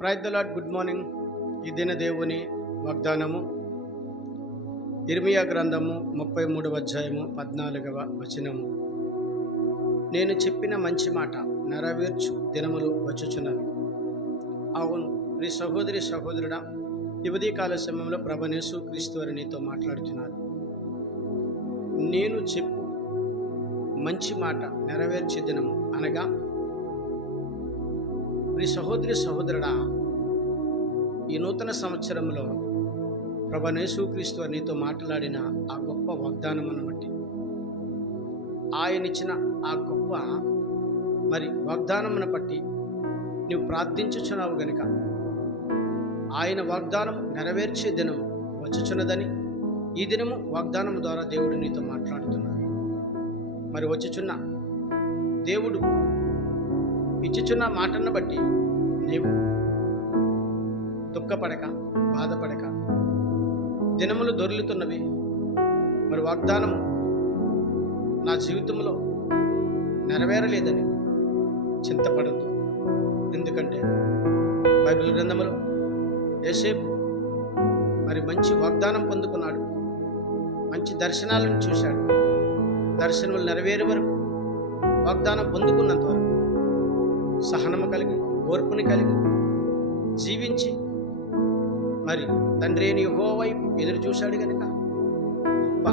Praise the lord. Good morning. ఈ దిన దేవుని వాగ్దానము ఇర్మియా గ్రంథము 33వ అధ్యాయము 14వ వచనము. నేను చెప్పిన మంచి మాట నెరవేర్చు దినములు వచ్చుచున్నవి. అవును నీ సహోదరి సహోదరుడా, ఈ ఉదయకాల సమయంలో ప్రభువైన యేసుక్రీస్తు వారు నీతో మాట్లాడుతున్నారు. నేను చెప్పు మంచి మాట నెరవేర్చే దినము అనగా, నీ సహోదరి సహోదరుడా, ఈ నూతన సంవత్సరంలో ప్రభువైన యేసుక్రీస్తు వారు నీతో మాట్లాడిన ఆ గొప్ప వాగ్దానమును బట్టి, ఆయన ఇచ్చిన ఆ గొప్ప వాగ్దానమును బట్టి నీవు ప్రార్థించుచున్నావు గనుక ఆయన వాగ్దానం నెరవేర్చే దినం వచ్చుచున్నదని ఈ దినము వాగ్దానం ద్వారా దేవుడు నీతో మాట్లాడుతున్నారు. వచ్చుచున్న దేవుడు ఇచ్చుచున్న మాటను బట్టి నీవు దుఃఖపడక బాధపడక, దినములు దొర్లుతున్నవి, వాగ్దానము నా జీవితంలో నెరవేరలేదని చింతపడద్దు. ఎందుకంటే బైబిల్ గ్రంథములో యోసేపు మంచి వాగ్దానం పొందుకున్నాడు, మంచి దర్శనాలను చూశాడు. దర్శనములు నెరవేరే వరకు, వాగ్దానం పొందుకున్నంత వరకు సహనము కలిగి, ఓర్పుని కలిగి జీవించి తండ్రి అయిన యెహోవా వైపు ఎదురు చూశాడు కనుక గొప్ప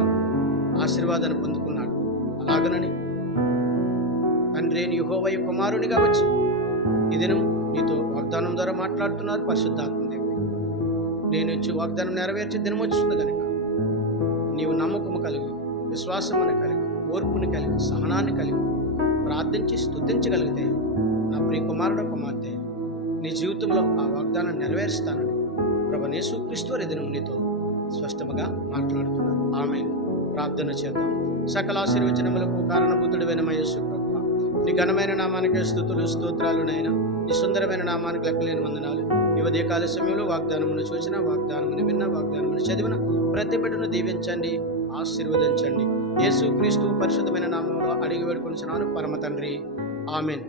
ఆశీర్వాదాన్ని పొందుకున్నాడు. అలాగనని తండ్రి అయిన యెహోవా కుమారునిగా వచ్చి ఈ దినం నీతో వాగ్దానం ద్వారా మాట్లాడుతున్నారు పరిశుద్ధాత్మ దేవుడు. నేను ఇచ్చి వాగ్దానం నెరవేర్చే దినం వచ్చింది కనుక నీవు నమ్మకము కలిగి, విశ్వాసమును కలిగి, ఓర్పుని కలిగి, సహనాన్ని కలిగి ప్రార్థించి స్తుతించగలిగితే నా ప్రియ కుమారుడు కుమార్తె నీ జీవితంలో ఆ వాగ్దానం నెరవేరుస్తానని ప్రభువైన యేసుక్రీస్తు వారి దినం నీతో స్పష్టముగా మాట్లాడుతున్నాను. ఆమేన్. ప్రార్థన చేద్దాం. సకల ఆశీర్వచనములకు కారణభూతుడైన మా యేసు ప్రభువా, నీ ఘనమైన నామానికి స్తుతులు స్తోత్రాలునైనా, నీ సుందరమైన నామానికి లెక్కలేని వందనాలు. ఈ ఉదయకాల సమయంలో వాగ్దానమును చూసిన, వాగ్దానమును విన్న, వాగ్దానమును చదివిన ప్రతి బిడ్డను దీవించండి, ఆశీర్వదించండి. యేసుక్రీస్తు పరిశుద్ధమైన నామంలో అడిగి వేడుకొనుచున్నాను పరమ తండ్రి. ఆమేన్.